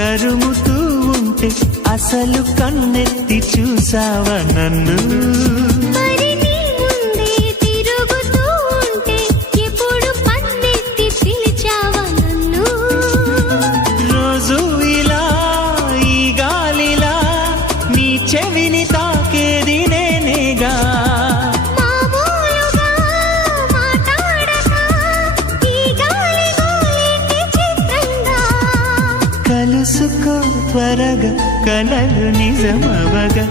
తరుముతూ ఉంటే అసలు కన్నెత్తి చూసావా నన్ను? చెవిని తాకేది నేనేగా, కలుసుకో త్వరగా కలలు నిజమవగా.